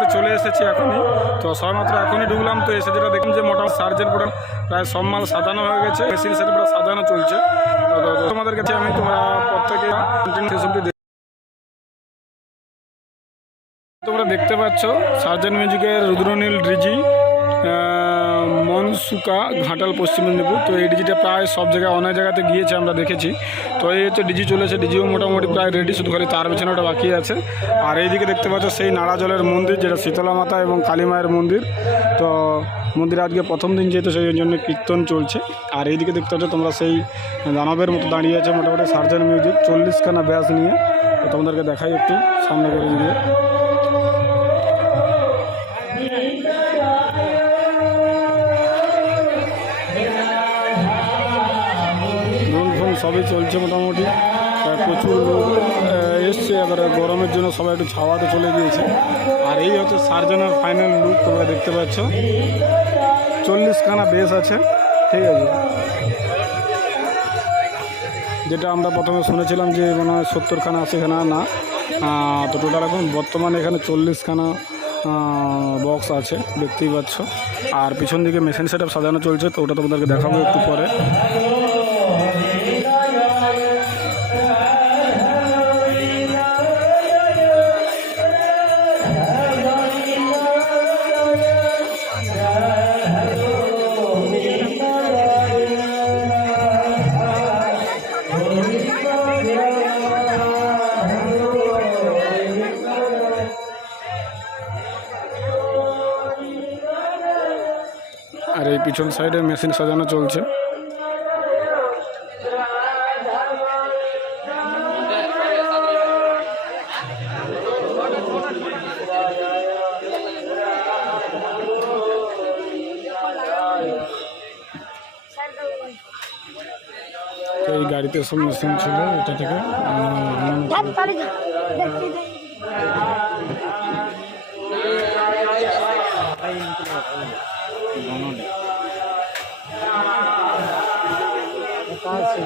তো চলে এসেছি এখনই। তো সবেমাত্র এখনই ঢুকলাম, তো এসে যেটা দেখুন যে মোটামুটি সার্জের পুরো প্রায় সব মাল সাজানো হয়ে গেছে, মেশিন সেটা পুরো সাজানো চলছে। তোমাদের কাছে আমি তোমরা প্রত্যেকে তোমরা দেখতে পাচ্ছ সার্জেন মিউজিকের রুদ্রনীল ডিজি মনসুকা ঘাটাল, পশ্চিম মেদিনীপুর। তো এই ডিজিটা প্রায় সব জায়গায়, অনেক জায়গাতে গিয়েছে আমরা দেখেছি। তো এই হচ্ছে ডিজি চলেছে, ডিজিও মোটামুটি প্রায় রেডি শুধু খালি তার পেছনেটা বাকি আছে। আর এইদিকে দেখতে পাচ্ছ সেই নাড়া জলের মন্দির, যেটা শীতলা মাতা এবং কালী মায়ের মন্দির। তো মন্দিরে আজকে প্রথম দিন যেহেতু, সেই জন্য কীর্তন চলছে। আর এইদিকে দেখতে পাচ্ছ তোমরা সেই দানবের মতো দাঁড়িয়ে আছে মোটামুটি সার্জন মিউজিক, চল্লিশখানা ব্যাস নিয়ে। তো তোমাদেরকে দেখাই একটু সামনে করে দিয়ে সবই চলছে মোটামুটি। প্রচুর লোক এসছে, এবারে গরমের জন্য সবাই একটু ছাওয়াতে চলে গিয়েছে। আর এই হচ্ছে সার্জনের ফাইনাল লুক তোমরা দেখতে পাচ্ছ। চল্লিশখানা বেস আছে, ঠিক আছে? যেটা আমরা প্রথমে শুনেছিলাম যে মনে হয় সত্তরখানা, আশিখানা, না? তো টোটাল এখন বর্তমানে এখানে চল্লিশখানা বক্স আছে, দেখতেই পাচ্ছ। আর পিছন দিকে মেশিন সেট সাজানো চলছে, তো ওটা তোমাদেরকে দেখাবো একটু পরে। পিছন সাইডে মেশিন সাজানো চলছে। এই গাড়িতে সব মেশিন ছিল এটা থেকে।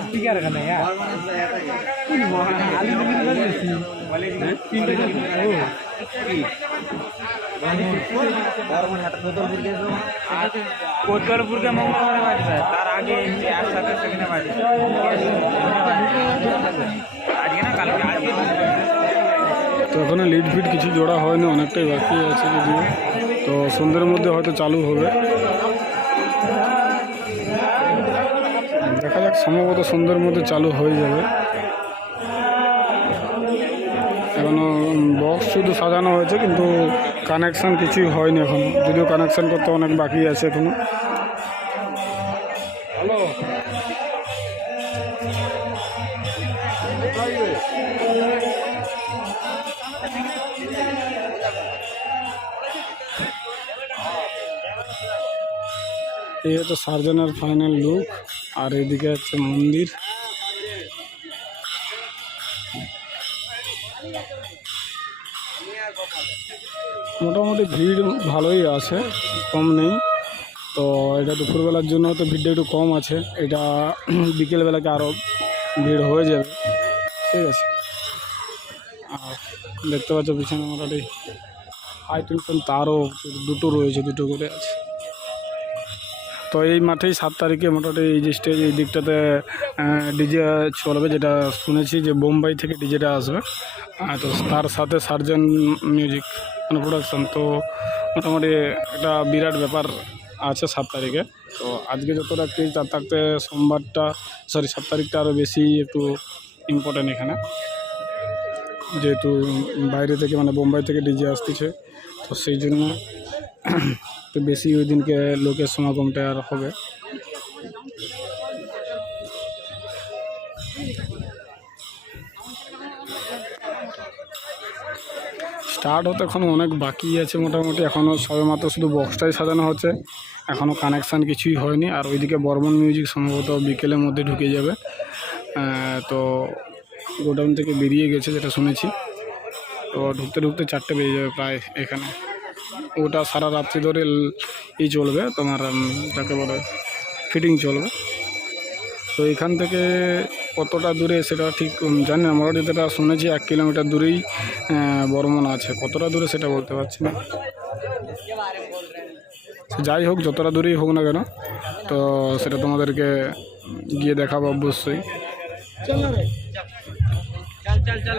স্পিকার এখানে আলু কোটকরপুরকে মঙ্গলবারে বাজবে তার আগে একসাথে সেখানে বাজবে আজকে না কালকে আজকে তো এখনও লিড ফিট কিছু জোড়া হয়নি অনেকটাই বাকি আছে যদিও তো সন্ধ্যের মধ্যে হয়তো চালু হবে দেখা যাক সম্ভবত সন্ধ্যের মধ্যে চালু হয়ে যাবে। এখনও বক্স শুধু সাজানো হয়েছে, কিন্তু কানেকশান কিছুই হয়নি এখন। যদিও কানেকশান করতে অনেক বাকি আছে এখনও। হ্যালো এই হচ্ছে সার্জনের ফাইনাল লুক আর এদিকে হচ্ছে মন্দির। মোটামুটি ভিড় ভালোই আছে, কম নেই। তো এটা দুপুরবেলার জন্য তো ভিড়টা একটু কম আছে। এটা বিকেলবেলাকে আরও ভিড় হয়ে যাবে। ঠিক আছে। আর দেখতে পাচ্ছ পিছনে মোটামুটি হাই টেনশন তারও দুটো রয়েছে, দুটো করে আছে। তো এই মাঠেই সাত তারিখে মোটামুটি এই যে স্টেজ এই দিকটাতে ডিজে চলবে, যেটা শুনেছি যে বোম্বাই থেকে ডিজেটা আসবে। তো তার সাথে সার্জেন মিউজিক মানে প্রোডাকশান তো মোটামুটি একটা বিরাট ব্যাপার আছে সাত তারিখে। তো আজকে যতটা ক্রেজ তার থাকতে সোমবারটা সরি সাত তারিখটা আরও বেশি একটু ইম্পর্টেন্ট এখানে। যেহেতু বাইরে থেকে মানে বোম্বাই থেকে ডিজে আসতেছে, তো সেই জন্য একটু বেশি ওই দিনকে লোকের সমাগমটা আর হবে। স্টার্ট হতে এখন অনেক বাকি আছে মোটামুটি। এখনও সবে মাত্র শুধু বক্সটাই সাজানো হচ্ছে। এখনও কানেকশান কিছুই হয়নি। আর ওইদিকে বর্মন মিউজিক সম্ভবত বিকেলের মধ্যে ঢুকে যাবে। তো গোডাউন থেকে বেরিয়ে গেছে যেটা শুনেছি। তো ঢুকতে ঢুকতে চারটে বেজে যাবে প্রায় এখানে। ওটা সারা রাত্রি ধরে ই চলবে তোমার যাকে বলে ফিটিং চলবে। তো এখান থেকে কতটা দূরে সেটা ঠিক জানি না। মোটামুটি যেটা শুনেছি এক কিলোমিটার দূরেই বর্মন আছে। কতটা দূরে সেটা বলতে পারছি না। যাই হোক যতটা দূরেই হোক না কেন তো সেটা তোমাদেরকে গিয়ে দেখাবো অবশ্যই। চল চল চল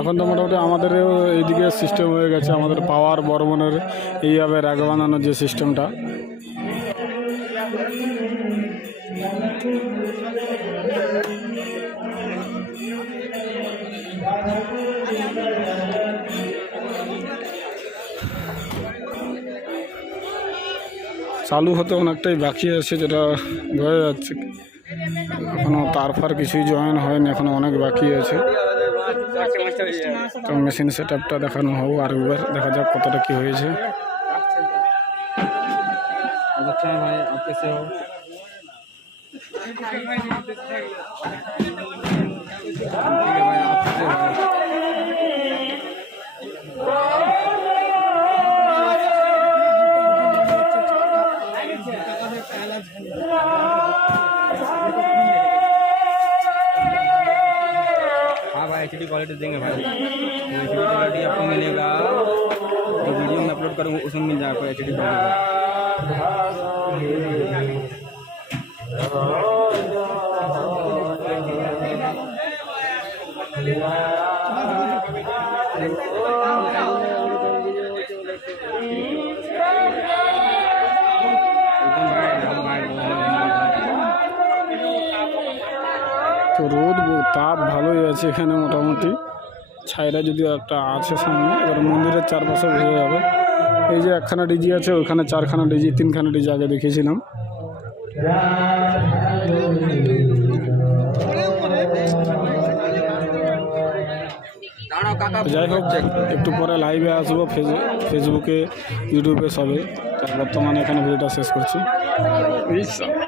এখন তো মোটামুটি আমাদেরও এইদিকে সিস্টেম হয়ে গেছে, আমাদের পাওয়ার বর্মনের এইভাবে রাগ বানানোর যে সিস্টেমটা চালু হতে অনেকটাই বাকি আছে যেটা বোঝা যাচ্ছে। এখনও তার ফার কিছুই জয়েন হয়নি এখনও অনেক বাকি আছে। তো মেশিন সেট আপটা দেখানো হোক আর ওয়ার দেখা যাক কতটা কি হয়েছে। আচ্ছা, ভাই কোয়ালিটির ঝিঙে তো রোদ তাপ ভালোই আছে এখানে মোটামুটি। ছাইরা যদি একটা আছে সামনে, এবার মন্দিরের চারপাশে বোঝা যাবে। এই যে একখানা ডিজি আছে, ওইখানে চারখানা ডিজি, তিনখানা ডিজি আগে দেখিয়েছিলাম তো যাই হোক, একটু পরে লাইভে আসব ফেস- ফেসবুকে ইউটিউবে সবে। তার বর্তমানে এখানে ভিডিওটা শেষ করছি।